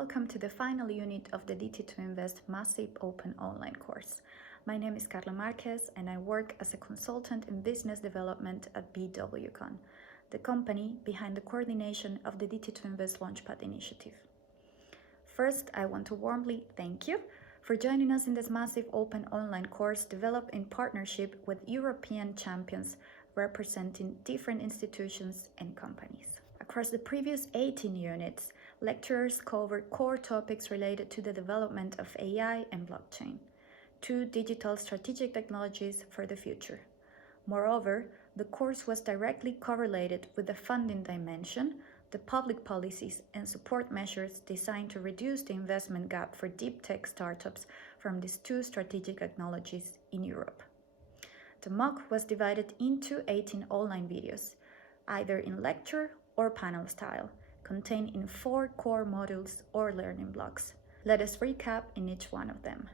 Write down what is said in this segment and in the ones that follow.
welcome to the final unit of the DT2Invest Massive Open Online course. My name is Carla Márquez and I work as a consultant in business development at bwcon, the company behind the coordination of the DT2Invest Launchpad initiative. First, I want to warmly thank you for joining us in this massive open online course developed in partnership with European champions representing different institutions and companies. Across the previous 18 units, lecturers covered core topics related to the development of AI and blockchain, two digital strategic technologies for the future. Moreover, the course was directly correlated with the funding dimension, the public policies and support measures designed to reduce the investment gap for deep tech startups from these two strategic technologies in Europe. The MOOC was divided into 18 online videos, either in lecture or panel style, contained in 4 core modules or learning blocks. Let us recap in each one of them.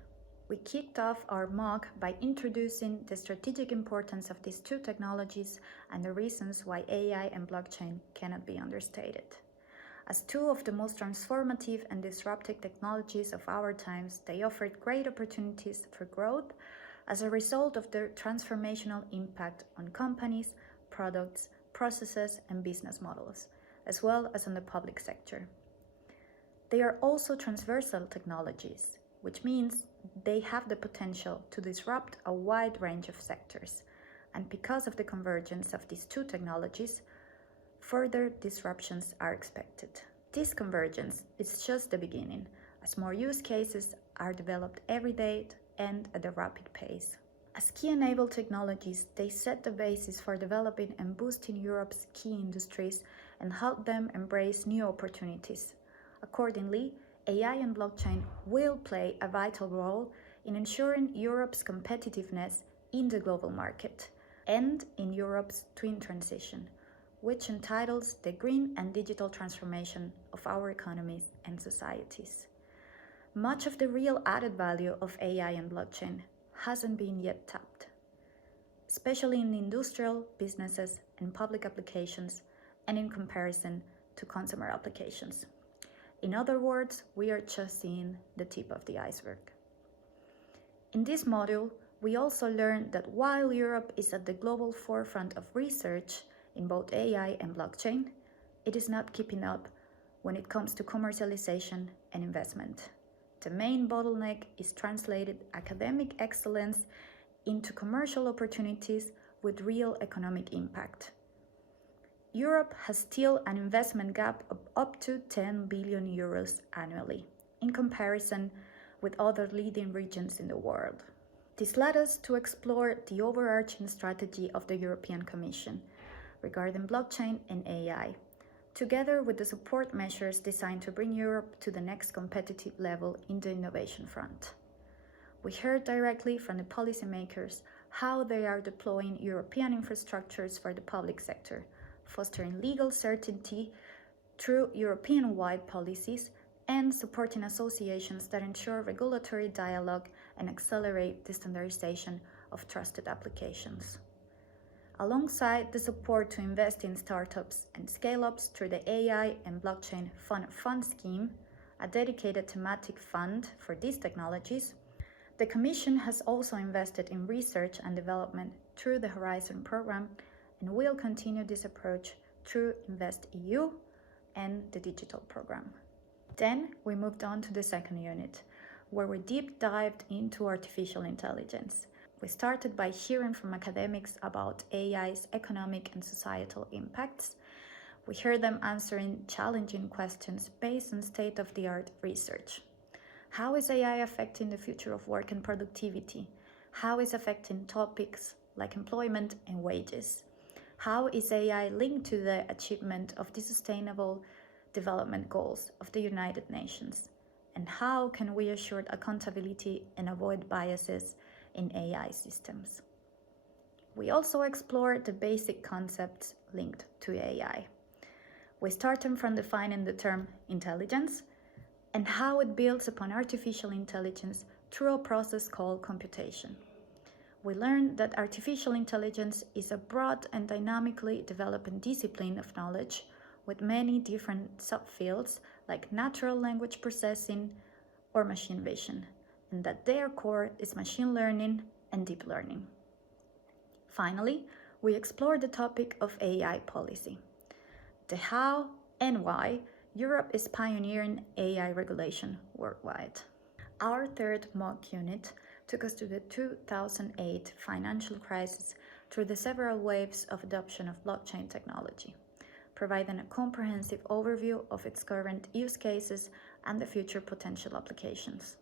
We kicked off our MOOC by introducing the strategic importance of these two technologies and the reasons why AI and blockchain cannot be understated. As two of the most transformative and disruptive technologies of our times, they offered great opportunities for growth as a result of their transformational impact on companies, products, processes, and business models, as well as on the public sector. They are also transversal technologies, which means they have the potential to disrupt a wide range of sectors. And because of the convergence of these two technologies, further disruptions are expected. This convergence is just the beginning, as more use cases are developed every day and at a rapid pace. As key enable technologies, they set the basis for developing and boosting Europe's key industries and help them embrace new opportunities. Accordingly, AI and blockchain will play a vital role in ensuring Europe's competitiveness in the global market and in Europe's twin transition, which entitles the green and digital transformation of our economies and societies. Much of the real added value of AI and blockchain hasn't been yet tapped, especially in industrial, businesses, and public applications, and in comparison to consumer applications. In other words, we are just seeing the tip of the iceberg. In this module, we also learned that while Europe is at the global forefront of research in both AI and blockchain, it is not keeping up when it comes to commercialization and investment. The main bottleneck is translated academic excellence into commercial opportunities with real economic impact. Europe has still an investment gap of up to 10 billion euros annually, in comparison with other leading regions in the world. This led us to explore the overarching strategy of the European Commission regarding blockchain and AI, together with the support measures designed to bring Europe to the next competitive level in the innovation front. We heard directly from the policymakers how they are deploying European infrastructures for the public sector, fostering legal certainty through European-wide policies, and supporting associations that ensure regulatory dialogue and accelerate the standardization of trusted applications. Alongside the support to invest in startups and scale-ups through the AI and Blockchain Fund Scheme, a dedicated thematic fund for these technologies, the Commission has also invested in research and development through the Horizon program and will continue this approach through InvestEU and the digital program. Then we moved on to the second unit, where we deep dived into artificial intelligence. We started by hearing from academics about AI's economic and societal impacts. We heard them answering challenging questions based on state-of-the-art research. How is AI affecting the future of work and productivity? How is it affecting topics like employment and wages? How is AI linked to the achievement of the Sustainable Development Goals of the United Nations? And how can we assure accountability and avoid biases in AI systems? We also explored the basic concepts linked to AI. We started from defining the term intelligence and how it builds upon artificial intelligence through a process called computation. We learned that artificial intelligence is a broad and dynamically developing discipline of knowledge with many different subfields like natural language processing or machine vision, and that their core is machine learning and deep learning. Finally, we explore the topic of AI policy, the how and why Europe is pioneering AI regulation worldwide. Our third MOOC unit took us to the 2008 financial crisis through the several waves of adoption of blockchain technology, providing a comprehensive overview of its current use cases and the future potential applications.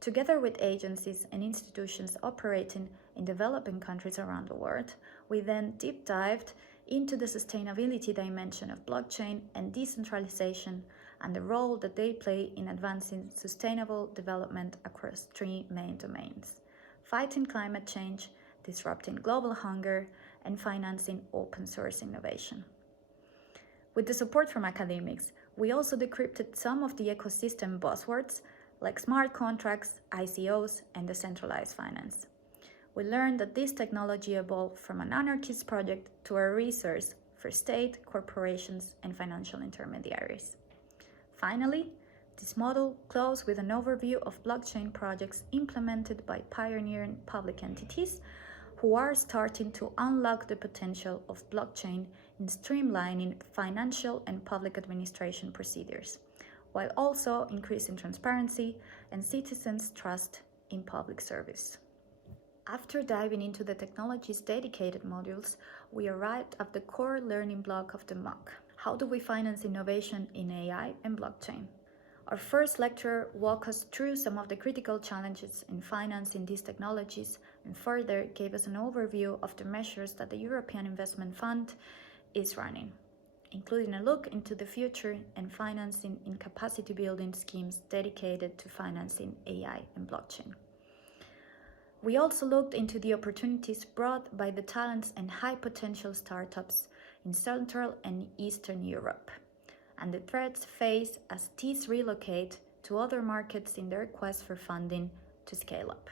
Together with agencies and institutions operating in developing countries around the world, we then deep dived into the sustainability dimension of blockchain and decentralization and the role that they play in advancing sustainable development across three main domains: fighting climate change, disrupting global hunger, and financing open source innovation. With the support from academics, we also decrypted some of the ecosystem buzzwords like smart contracts, ICOs, and decentralized finance. We learned that this technology evolved from an anarchist project to a resource for state, corporations, and financial intermediaries. Finally, this model closed with an overview of blockchain projects implemented by pioneering public entities who are starting to unlock the potential of blockchain in streamlining financial and public administration procedures, while also increasing transparency and citizens' trust in public service. After diving into the technology's dedicated modules, we arrived at the core learning block of the MOOC. How do we finance innovation in AI and blockchain? Our first lecturer walked us through some of the critical challenges in financing these technologies and further gave us an overview of the measures that the European Investment Fund is running, including a look into the future and financing in capacity building schemes dedicated to financing AI and blockchain. We also looked into the opportunities brought by the talents and high potential startups in Central and Eastern Europe, and the threats faced as these relocate to other markets in their quest for funding to scale up.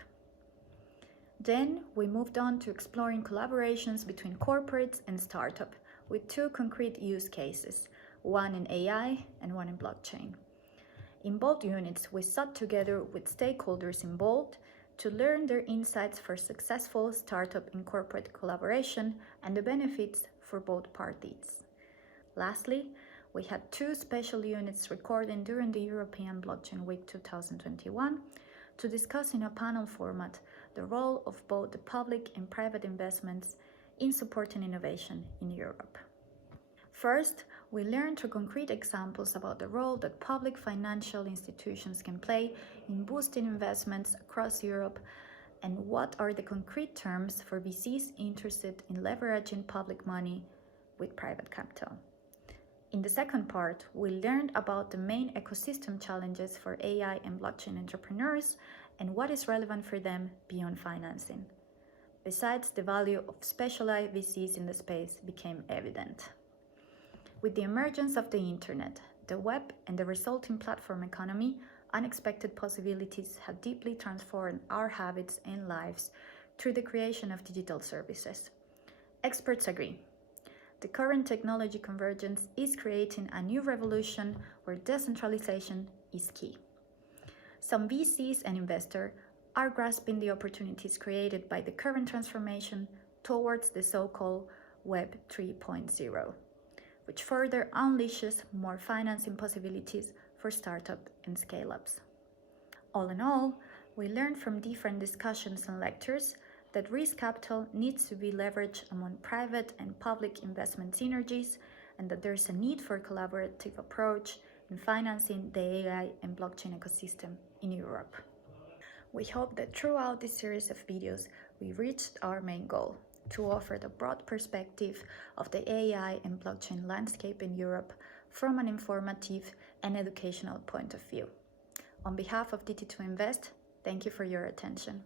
Then we moved on to exploring collaborations between corporates and startups with two concrete use cases, one in AI and one in blockchain. In both units, we sat together with stakeholders involved to learn their insights for successful startup and corporate collaboration and the benefits for both parties. Lastly, we had two special units recorded during the European Blockchain Week 2021 to discuss in a panel format the role of both the public and private investments in supporting innovation in Europe. First, we learned through concrete examples about the role that public financial institutions can play in boosting investments across Europe and what are the concrete terms for VCs interested in leveraging public money with private capital. In the second part, we learned about the main ecosystem challenges for AI and blockchain entrepreneurs and what is relevant for them beyond financing. Besides, the value of specialized VCs in the space became evident. With the emergence of the internet, the web, and the resulting platform economy, unexpected possibilities have deeply transformed our habits and lives through the creation of digital services. Experts agree. The current technology convergence is creating a new revolution where decentralization is key. Some VCs and investors are grasping the opportunities created by the current transformation towards the so-called Web 3.0, which further unleashes more financing possibilities for startups and scale-ups. All in all, we learned from different discussions and lectures that risk capital needs to be leveraged among private and public investment synergies, and that there's a need for a collaborative approach in financing the AI and blockchain ecosystem in Europe. We hope that throughout this series of videos, we reached our main goal, to offer the broad perspective of the AI and blockchain landscape in Europe from an informative and educational point of view. On behalf of DT2 Invest, thank you for your attention.